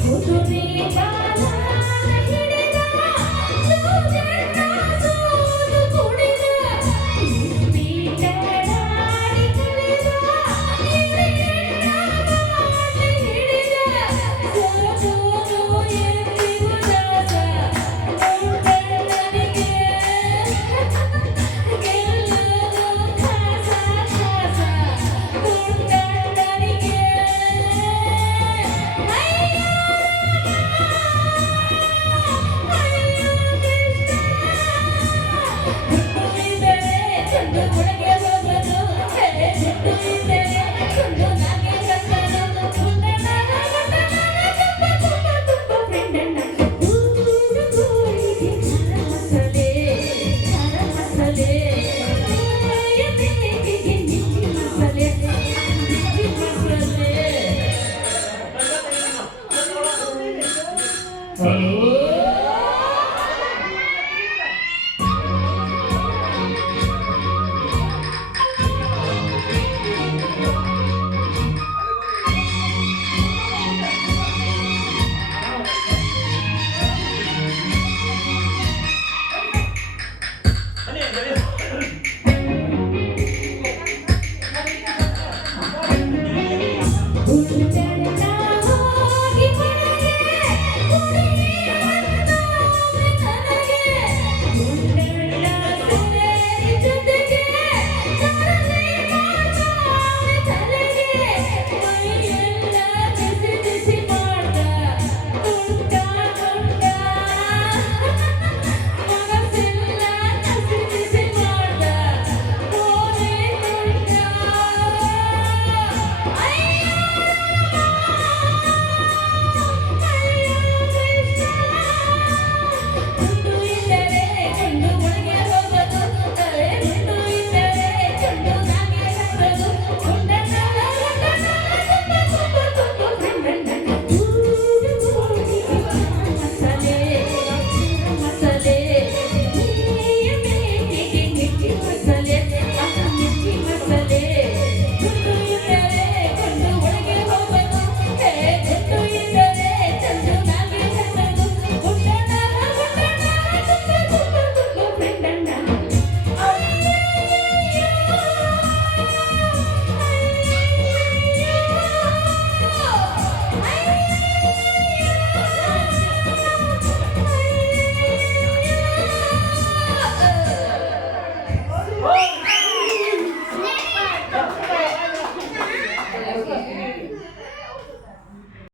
ভুতুরে যা